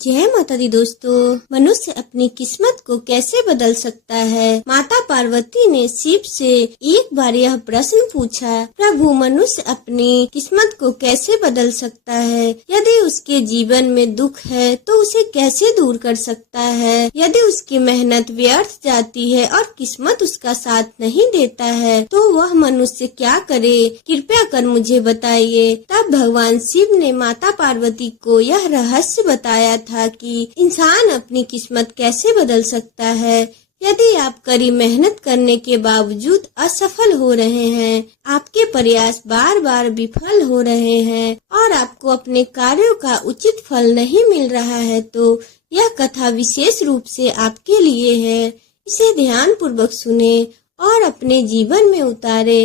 जय माता दी दोस्तों, मनुष्य अपनी किस्मत को कैसे बदल सकता है। माता पार्वती ने शिव से एक बार यह प्रश्न पूछा, प्रभु मनुष्य अपनी किस्मत को कैसे बदल सकता है? यदि उसके जीवन में दुख है तो उसे कैसे दूर कर सकता है? यदि उसकी मेहनत व्यर्थ जाती है और किस्मत उसका साथ नहीं देता है तो वह मनुष्य क्या करे? कृपया कर मुझे बताइए। तब भगवान शिव ने माता पार्वती को यह रहस्य बताया था कि इंसान अपनी किस्मत कैसे बदल सकता है। यदि आप कड़ी मेहनत करने के बावजूद असफल हो रहे हैं, आपके प्रयास बार बार विफल हो रहे हैं और आपको अपने कार्यों का उचित फल नहीं मिल रहा है तो यह कथा विशेष रूप से आपके लिए है। इसे ध्यान पूर्वक सुने और अपने जीवन में उतारे।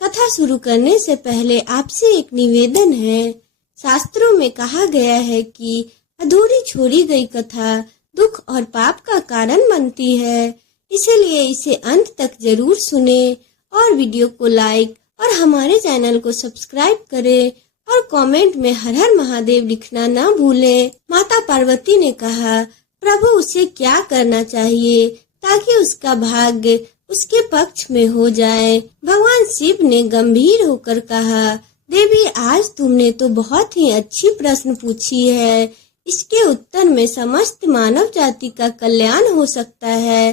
कथा शुरू करने से पहले आपसे एक निवेदन है। शास्त्रों में कहा गया है कि अधूरी छोड़ी गई कथा दुख और पाप का कारण बनती है, इसलिए इसे अंत तक जरूर सुने और वीडियो को लाइक और हमारे चैनल को सब्सक्राइब करें और कमेंट में हर हर महादेव लिखना ना भूलें। माता पार्वती ने कहा, प्रभु उसे क्या करना चाहिए ताकि उसका भाग्य उसके पक्ष में हो जाए। भगवान शिव ने गंभीर होकर कहा, देवी आज तुमने तो बहुत ही अच्छी प्रश्न पूछी है। इसके उत्तर में समस्त मानव जाति का कल्याण हो सकता है।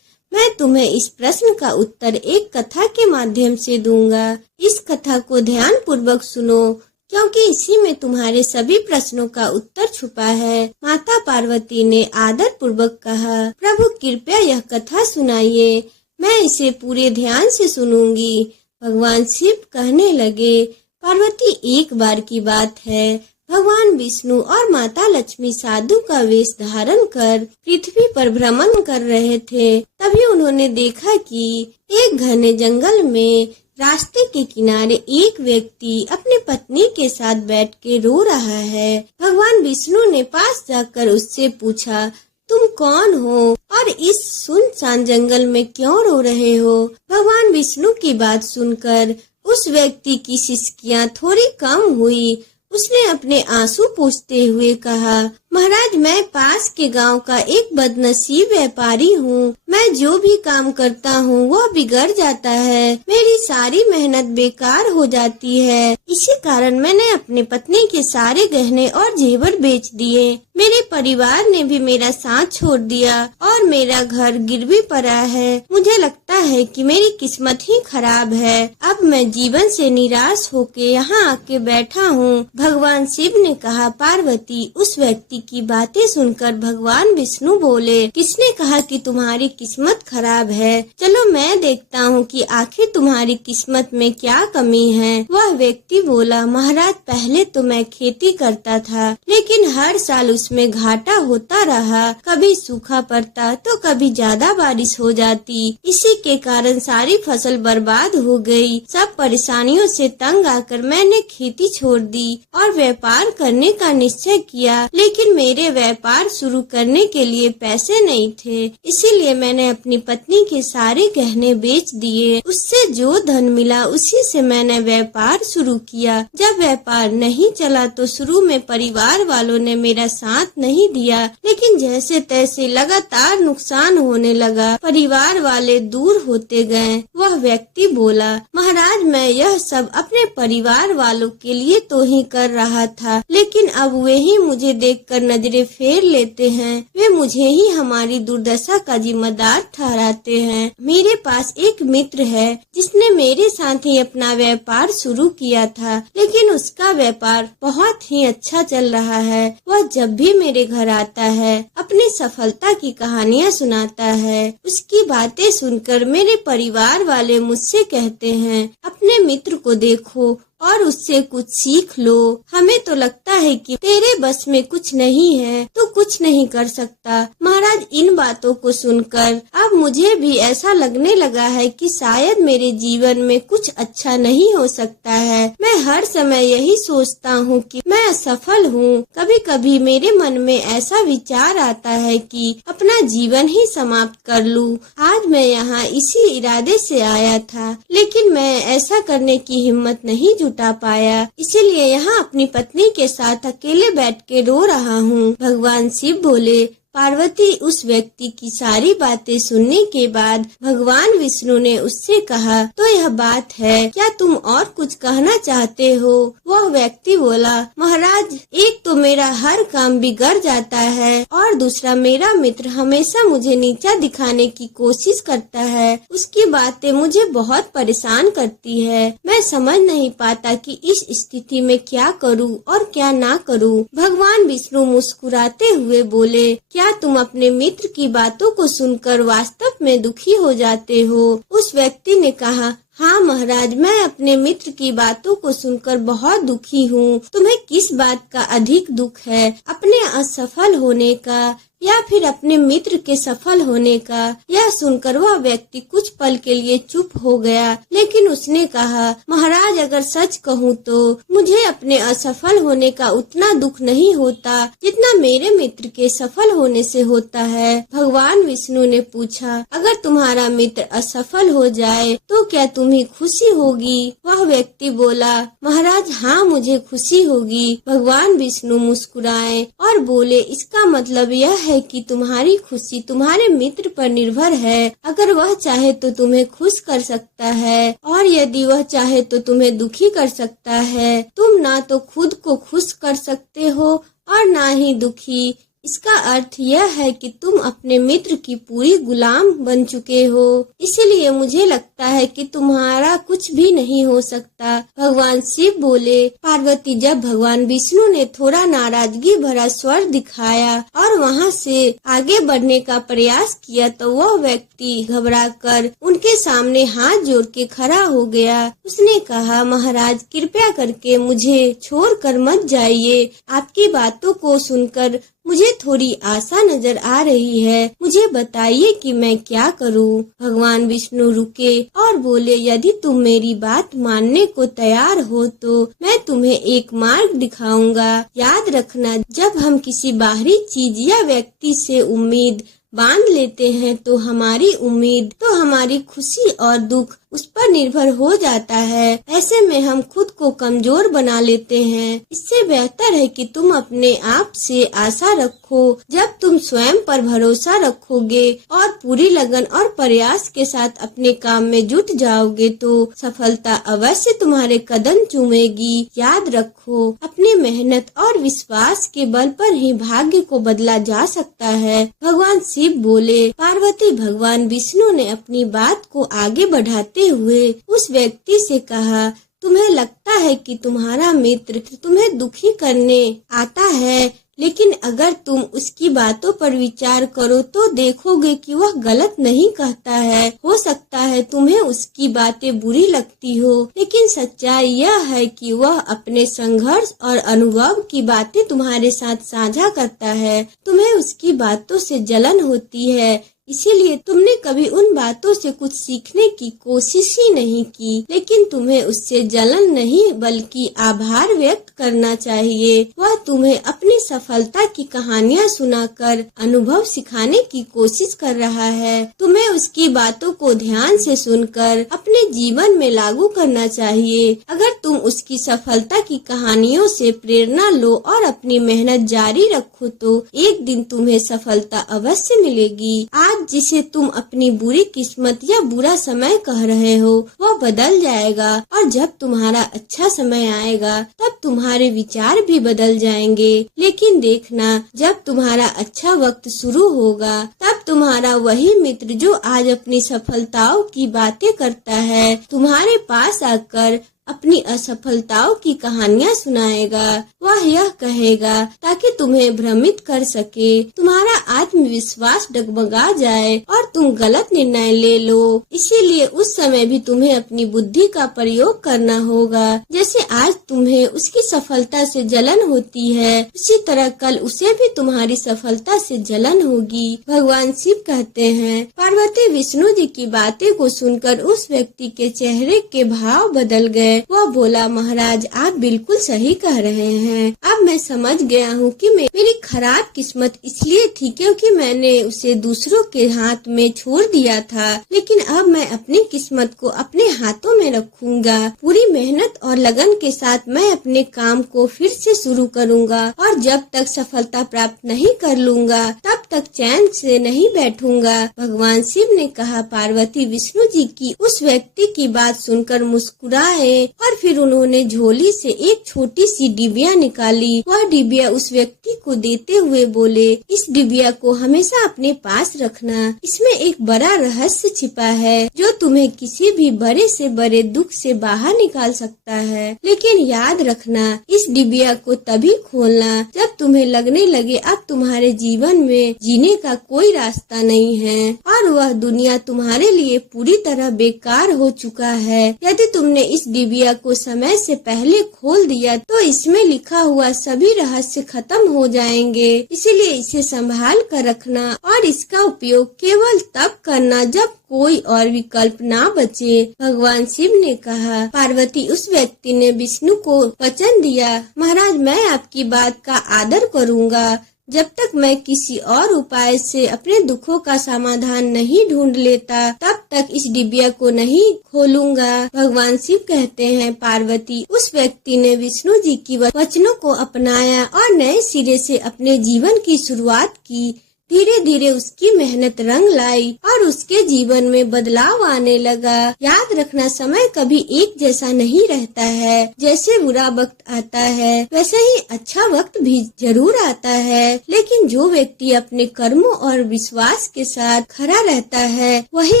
मैं तुम्हें इस प्रश्न का उत्तर एक कथा के माध्यम से दूंगा। इस कथा को ध्यान पूर्वक सुनो क्योंकि इसी में तुम्हारे सभी प्रश्नों का उत्तर छुपा है। माता पार्वती ने आदर पूर्वक कहा, प्रभु कृपया यह कथा सुनाइए, मैं इसे पूरे ध्यान से सुनूंगी। भगवान शिव कहने लगे, पार्वती एक बार की बात है, भगवान विष्णु और माता लक्ष्मी साधु का वेश धारण कर पृथ्वी पर भ्रमण कर रहे थे। तभी उन्होंने देखा कि एक घने जंगल में रास्ते के किनारे एक व्यक्ति अपनी पत्नी के साथ बैठ के रो रहा है। भगवान विष्णु ने पास जाकर उससे पूछा, तुम कौन हो और इस सुनसान जंगल में क्यों रो रहे हो? भगवान विष्णु की बात सुनकर उस व्यक्ति की सिसकियां थोड़ी कम हुई। उसने अपने आंसू पोंछते हुए कहा, महाराज मैं पास के गांव का एक बदनसीब व्यापारी हूँ। मैं जो भी काम करता हूँ वह बिगड़ जाता है, मेरी सारी मेहनत बेकार हो जाती है। इसी कारण मैंने अपनी पत्नी के सारे गहने और जेवर बेच दिए। मेरे परिवार ने भी मेरा साथ छोड़ दिया और मेरा घर गिरवी पड़ा है। मुझे लगता है कि मेरी किस्मत ही खराब है। अब मैं जीवन से निराश होके यहाँ आके बैठा हूँ। भगवान शिव ने कहा, पार्वती उस व्यक्ति की बातें सुनकर भगवान विष्णु बोले, किसने कहा कि तुम्हारी किस्मत खराब है? चलो मैं देखता हूँ कि आखिर तुम्हारी किस्मत में क्या कमी है। वह व्यक्ति बोला, महाराज पहले तो मैं खेती करता था लेकिन हर साल उसमें घाटा होता रहा। कभी सूखा पड़ता तो कभी ज्यादा बारिश हो जाती। इसी के कारण सारी फसल बर्बाद हो गई। सब परेशानियों से तंग आकर मैंने खेती छोड़ दी और व्यापार करने का निश्चय किया, लेकिन मेरे व्यापार शुरू करने के लिए पैसे नहीं थे। इसीलिए मैंने अपनी पत्नी के सारे गहने बेच दिए। उससे जो धन मिला उसी से मैंने व्यापार शुरू किया। जब व्यापार नहीं चला तो शुरू में परिवार वालों ने मेरा साथ नहीं दिया, लेकिन जैसे तैसे लगातार नुकसान होने लगा। परिवार वाले दूर होते गए। वह व्यक्ति बोला, महाराज मैं यह सब अपने परिवार वालों के लिए तो ही कर रहा था, लेकिन अब वे ही मुझे देखकर नजरें फेर लेते हैं। वे मुझे ही हमारी दुर्दशा का जिम्मेदार ठहराते हैं। मेरे पास एक मित्र है जिसने मेरे साथ ही अपना व्यापार शुरू किया था, लेकिन उसका व्यापार बहुत ही अच्छा चल रहा है। वह जब भी मेरे घर आता है अपनी सफलता की कहानियाँ सुनाता है। उसकी बातें सुनकर मेरे परिवार वाले मुझसे कहते हैं, अपने मित्र को देखो और उससे कुछ सीख लो। हमें तो लगता है कि तेरे बस में कुछ नहीं है, तो कुछ नहीं कर सकता। महाराज इन बातों को सुनकर अब मुझे भी ऐसा लगने लगा है कि शायद मेरे जीवन में कुछ अच्छा नहीं हो सकता है। मैं हर समय यही सोचता हूँ कि मैं असफल हूँ। कभी कभी मेरे मन में ऐसा विचार आता है कि अपना जीवन ही समाप्त कर लूँ। आज मैं यहाँ इसी इरादे से आया था, लेकिन मैं ऐसा करने की हिम्मत नहीं जुटा पाया, इसीलिए यहाँ अपनी पत्नी के साथ अकेले बैठ के रो रहा हूँ। भगवान शिव बोले, पार्वती उस व्यक्ति की सारी बातें सुनने के बाद भगवान विष्णु ने उससे कहा, तो यह बात है, क्या तुम और कुछ कहना चाहते हो? वह व्यक्ति बोला, महाराज, एक तो मेरा हर काम बिगड़ जाता है और दूसरा मेरा मित्र हमेशा मुझे नीचा दिखाने की कोशिश करता है। उसकी बातें मुझे बहुत परेशान करती है। मैं समझ नहीं पाता कि इस स्थिति में क्या करूं और क्या ना करूं। भगवान विष्णु मुस्कुराते हुए बोले, क्या तुम अपने मित्र की बातों को सुनकर वास्तव में दुखी हो जाते हो? उस व्यक्ति ने कहा, हाँ महाराज, मैं अपने मित्र की बातों को सुनकर बहुत दुखी हूँ। तुम्हें किस बात का अधिक दुख है, अपने असफल होने का या फिर अपने मित्र के सफल होने का? यह सुनकर वह व्यक्ति कुछ पल के लिए चुप हो गया, लेकिन उसने कहा, महाराज, अगर सच कहूँ तो मुझे अपने असफल होने का उतना दुख नहीं होता जितना मेरे मित्र के सफल होने से होता है। भगवान विष्णु ने पूछा, अगर तुम्हारा मित्र असफल हो जाए तो क्या तुम्हें खुशी होगी? वह व्यक्ति बोला, महाराज, हाँ, मुझे खुशी होगी। भगवान विष्णु मुस्कुराए और बोले, इसका मतलब यह है कि तुम्हारी खुशी तुम्हारे मित्र पर निर्भर है। अगर वह चाहे तो तुम्हें खुश कर सकता है और यदि वह चाहे तो तुम्हें दुखी कर सकता है। तुम ना तो खुद को खुश कर सकते हो और ना ही दुखी। इसका अर्थ यह है कि तुम अपने मित्र की पूरी गुलाम बन चुके हो, इसीलिए मुझे लगता है कि तुम्हारा कुछ भी नहीं हो सकता। भगवान शिव बोले, पार्वती, जब भगवान विष्णु ने थोड़ा नाराजगी भरा स्वर दिखाया और वहां से आगे बढ़ने का प्रयास किया तो वह व्यक्ति घबराकर उनके सामने हाथ जोड़ के खड़ा हो गया। उसने कहा, महाराज, कृपया करके मुझे छोड़कर मत जाइए। आपकी बातों को सुनकर मुझे थोड़ी आशा नजर आ रही है। मुझे बताइए कि मैं क्या करूं? भगवान विष्णु रुके और बोले, यदि तुम मेरी बात मानने को तैयार हो तो मैं तुम्हें एक मार्ग दिखाऊंगा। याद रखना, जब हम किसी बाहरी चीज या व्यक्ति से उम्मीद बांध लेते हैं तो हमारी उम्मीद, तो हमारी खुशी और दुख उस पर निर्भर हो जाता है। ऐसे में हम खुद को कमजोर बना लेते हैं। इससे बेहतर है कि तुम अपने आप से आशा रखो। जब तुम स्वयं पर भरोसा रखोगे और पूरी लगन और प्रयास के साथ अपने काम में जुट जाओगे तो सफलता अवश्य तुम्हारे कदम चूमेगी। याद रखो, अपनी मेहनत और विश्वास के बल पर ही भाग्य को बदला जा सकता है। भगवान शिव बोले, पार्वती, भगवान विष्णु ने अपनी बात को आगे बढ़ाते हुए उस व्यक्ति से कहा, तुम्हें लगता है कि तुम्हारा मित्र तुम्हें दुखी करने आता है, लेकिन अगर तुम उसकी बातों पर विचार करो तो देखोगे कि वह गलत नहीं कहता है। हो सकता है तुम्हें उसकी बातें बुरी लगती हो, लेकिन सच्चाई यह है कि वह अपने संघर्ष और अनुभव की बातें तुम्हारे साथ साझा करता है। तुम्हें उसकी बातों से जलन होती है, इसीलिए तुमने कभी उन बातों से कुछ सीखने की कोशिश ही नहीं की। लेकिन तुम्हें उससे जलन नहीं बल्कि आभार व्यक्त करना चाहिए। वह तुम्हें अपनी सफलता की कहानियां सुनाकर अनुभव सिखाने की कोशिश कर रहा है। तुम्हें उसकी बातों को ध्यान से सुनकर अपने जीवन में लागू करना चाहिए। अगर तुम उसकी सफलता की कहानियों से प्रेरणा लो और अपनी मेहनत जारी रखो तो एक दिन तुम्हें सफलता अवश्य मिलेगी। आज जिसे तुम अपनी बुरी किस्मत या बुरा समय कह रहे हो वह बदल जाएगा और जब तुम्हारा अच्छा समय आएगा तब तुम्हारे विचार भी बदल जाएंगे। लेकिन देखना, जब तुम्हारा अच्छा वक्त शुरू होगा तब तुम्हारा वही मित्र जो आज अपनी सफलताओं की बातें करता है तुम्हारे पास आकर अपनी असफलताओं की कहानियां सुनाएगा। वह यह कहेगा ताकि तुम्हें भ्रमित कर सके, तुम्हारा आत्मविश्वास डगमगा जाए और तुम गलत निर्णय ले लो। इसीलिए उस समय भी तुम्हें अपनी बुद्धि का प्रयोग करना होगा। जैसे आज तुम्हें उसकी सफलता से जलन होती है, उसी तरह कल उसे भी तुम्हारी सफलता से जलन होगी। भगवान शिव कहते हैं, पार्वती विष्णु जी की बातें को सुनकर उस व्यक्ति के चेहरे के भाव बदल गए वह बोला, महाराज आप बिल्कुल सही कह रहे हैं। अब मैं समझ गया हूँ कि मेरी खराब किस्मत इसलिए थी क्योंकि मैंने उसे दूसरों के हाथ में छोड़ दिया था, लेकिन अब मैं अपनी किस्मत को अपने हाथों में रखूंगा। पूरी मेहनत और लगन के साथ मैं अपने काम को फिर से शुरू करूंगा और जब तक सफलता प्राप्त नहीं कर लूंगा तब तक चैन से नहीं बैठूंगा। भगवान शिव ने कहा। पार्वती विष्णु जी की उस व्यक्ति की बात सुनकर मुस्कुराए और फिर उन्होंने झोली से एक छोटी सी डिबिया निकाली। वह डिबिया उस व्यक्ति को देते हुए बोले, इस डिबिया को हमेशा अपने पास रखना। इसमें एक बड़ा रहस्य छिपा है जो तुम्हें किसी भी बड़े से बड़े दुख से बाहर निकाल सकता है। लेकिन याद रखना, इस डिबिया को तभी खोलना जब तुम्हें लगने लगे अब तुम्हारे जीवन में जीने का कोई रास्ता नहीं है और वह दुनिया तुम्हारे लिए पूरी तरह बेकार हो चुका है। यदि तुमने इस डिबिया को समय से पहले खोल दिया तो इसमें लिखा हुआ सभी रहस्य खत्म हो जाएंगे। इसीलिए इसे संभाल कर रखना और इसका उपयोग केवल तब करना जब कोई और विकल्प ना बचे। भगवान शिव ने कहा। पार्वती उस व्यक्ति ने विष्णु को वचन दिया, महाराज मैं आपकी बात का आदर करूंगा। जब तक मैं किसी और उपाय से अपने दुखों का समाधान नहीं ढूंढ लेता तब तक इस डिबिया को नहीं खोलूंगा। भगवान शिव कहते हैं। पार्वती उस व्यक्ति ने विष्णु जी की वचनों को अपनाया और नए सिरे से अपने जीवन की शुरुआत की। धीरे धीरे उसकी मेहनत रंग लाई और उसके जीवन में बदलाव आने लगा। याद रखना, समय कभी एक जैसा नहीं रहता है। जैसे बुरा वक्त आता है वैसे ही अच्छा वक्त भी जरूर आता है, लेकिन जो व्यक्ति अपने कर्मों और विश्वास के साथ खड़ा रहता है वही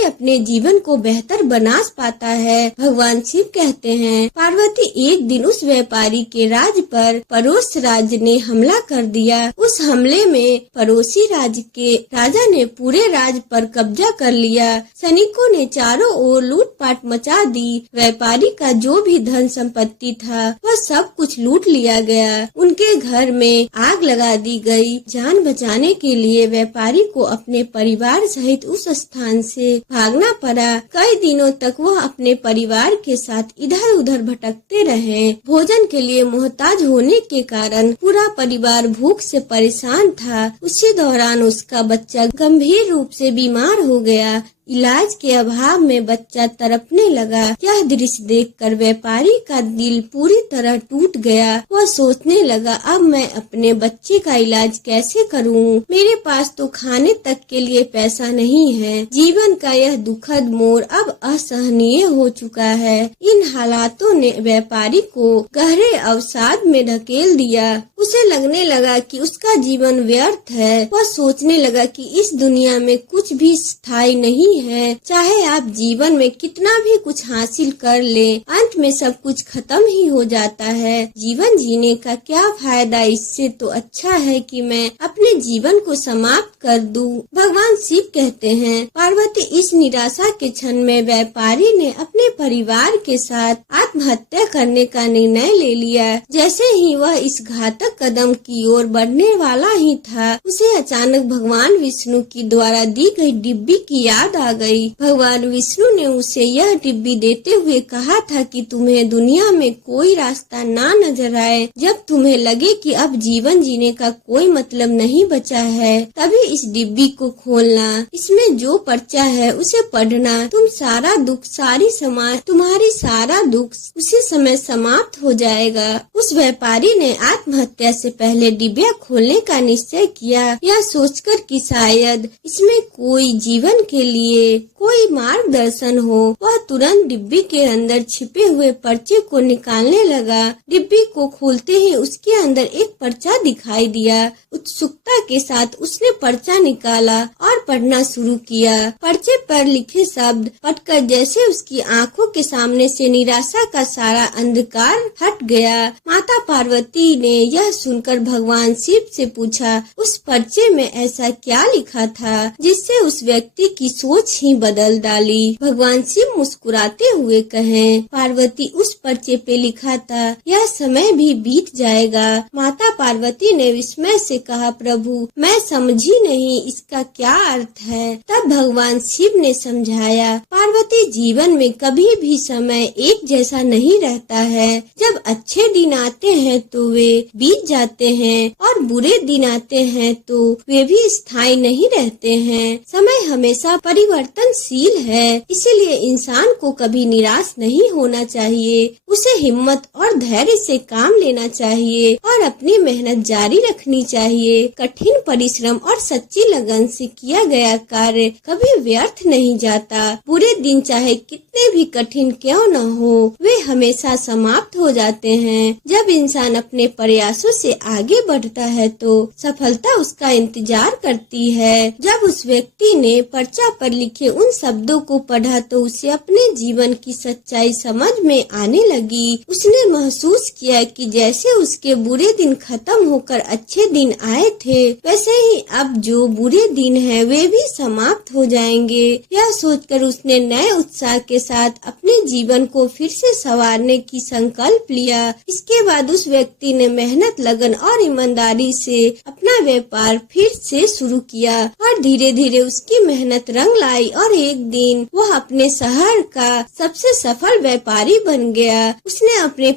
अपने जीवन को बेहतर बना पाता है। भगवान शिव कहते हैं। पार्वती एक दिन उस व्यापारी के राज पर पड़ोस राज्य ने हमला कर दिया। उस हमले में पड़ोसी राज्य के राजा ने पूरे राज पर कब्जा कर लिया। सैनिकों ने चारों ओर लूटपाट मचा दी। व्यापारी का जो भी धन संपत्ति था वह सब कुछ लूट लिया गया। उनके घर में आग लगा दी गई। जान बचाने के लिए व्यापारी को अपने परिवार सहित उस स्थान से भागना पड़ा। कई दिनों तक वह अपने परिवार के साथ इधर उधर भटकते रहे। भोजन के लिए मोहताज होने के कारण पूरा परिवार भूख से परेशान था। उसी दौरान उसका बच्चा गंभीर रूप से बीमार हो गया। इलाज के अभाव में बच्चा तड़पने लगा। यह दृश्य देखकर व्यापारी का दिल पूरी तरह टूट गया। वह सोचने लगा, अब मैं अपने बच्चे का इलाज कैसे करूं? मेरे पास तो खाने तक के लिए पैसा नहीं है। जीवन का यह दुखद मोड़ अब असहनीय हो चुका है। इन हालातों ने व्यापारी को गहरे अवसाद में ढकेल दिया। उसे लगने लगा कि उसका जीवन व्यर्थ है। वह सोचने लगा कि इस दुनिया में कुछ भी स्थायी नहीं है। चाहे आप जीवन में कितना भी कुछ हासिल कर ले, अंत में सब कुछ खत्म ही हो जाता है। जीवन जीने का क्या फायदा? इससे तो अच्छा है कि मैं अपने जीवन को समाप्त कर दूं। भगवान शिव कहते हैं। पार्वती इस निराशा के क्षण में व्यापारी ने अपने परिवार के साथ आत्महत्या करने का निर्णय ले लिया। जैसे ही वह इस घातक कदम की ओर बढ़ने वाला ही था, उसे अचानक भगवान विष्णु की द्वारा दी गई डिब्बी की याद आ गई। भगवान विष्णु ने उसे यह डिब्बी देते हुए कहा था कि तुम्हें दुनिया में कोई रास्ता ना नजर आए, जब तुम्हें लगे कि अब जीवन जीने का कोई मतलब नहीं बचा है, तभी इस डिब्बी को खोलना। इसमें जो पर्चा है उसे पढ़ना। तुम सारा दुख, सारी समाज, तुम्हारी सारा दुख उसी समय समाप्त हो जाएगा। उस व्यापारी ने आत्महत्या से पहले डिब्बिया खोलने का निश्चय किया, यह सोचकर कि शायद इसमें कोई जीवन के लिए कोई मार्गदर्शन हो। वह तुरंत डिब्बी के अंदर छिपे हुए पर्चे को निकालने लगा। डिब्बी को खोलते ही उसके अंदर एक पर्चा दिखाई दिया। उत्सुकता के साथ उसने पर्चा निकाला और पढ़ना शुरू किया। पर्चे पर लिखे शब्द पढ़कर जैसे उसकी आंखों के सामने से निराशा का सारा अंधकार हट गया। माता पार्वती ने यह सुनकर भगवान शिव से पूछा, उस पर्चे में ऐसा क्या लिखा था जिससे उस व्यक्ति की सोच सोच ही बदल डाली। भगवान शिव मुस्कुराते हुए कहें, पार्वती उस पर्चे पे लिखा था, यह समय भी बीत जाएगा। माता पार्वती ने विस्मय से कहा, प्रभु मैं समझी नहीं, इसका क्या अर्थ है? तब भगवान शिव ने समझाया, पार्वती जीवन में कभी भी समय एक जैसा नहीं रहता है। जब अच्छे दिन आते हैं तो वे बीत जाते हैं और बुरे दिन आते हैं तो वे भी स्थायी नहीं रहते हैं। समय हमेशा परिवर्तनशील है, इसीलिए इंसान को कभी निराश नहीं होना चाहिए। उसे हिम्मत और धैर्य से काम लेना चाहिए और अपनी मेहनत जारी रखनी चाहिए। कठिन परिश्रम और सच्ची लगन से किया गया कार्य कभी व्यर्थ नहीं जाता। बुरे दिन चाहे कितने भी कठिन क्यों न हो, वे हमेशा समाप्त हो जाते हैं। जब इंसान अपने प्रयासों से आगे बढ़ता है तो सफलता उसका इंतजार करती है। जब उस व्यक्ति ने पर्चा पर लिखे उन शब्दों को पढ़ा तो उसे अपने जीवन की सच्चाई समझ में आने लगी। उसने महसूस किया कि जैसे उसके बुरे दिन खत्म होकर अच्छे दिन आए थे, वैसे ही अब जो बुरे दिन हैं वे भी समाप्त हो जाएंगे। यह सोचकर उसने नए उत्साह के साथ अपने जीवन को फिर से संवारने की संकल्प लिया। इसके बाद उस व्यक्ति ने मेहनत, लगन और ईमानदारी से अपना व्यापार फिर से शुरू किया और धीरे धीरे उसकी मेहनत रंग लाई और एक दिन वह अपने शहर का सबसे सफल व्यापारी बन गया। उसने अपने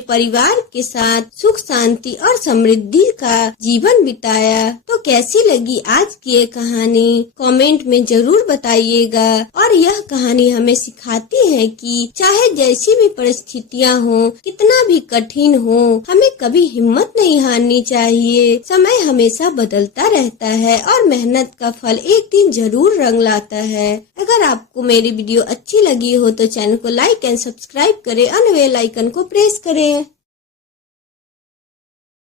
परिवार के साथ सुख, शांति और समृद्धि का जीवन बिताया। तो कैसी लगी आज की ये कहानी? कमेंट में जरूर बताइएगा। और यह कहानी हमें सिखाती है कि चाहे जैसी भी परिस्थितियां हो, कितना भी कठिन हो, हमें कभी हिम्मत नहीं हारनी चाहिए। समय हमेशा बदलता रहता है और मेहनत का फल एक दिन जरूर रंग लाता है। अगर आपको मेरी वीडियो अच्छी लगी हो तो चैनल को लाइक एंड सब्सक्राइब करें और बेल आइकन को प्रेस करें।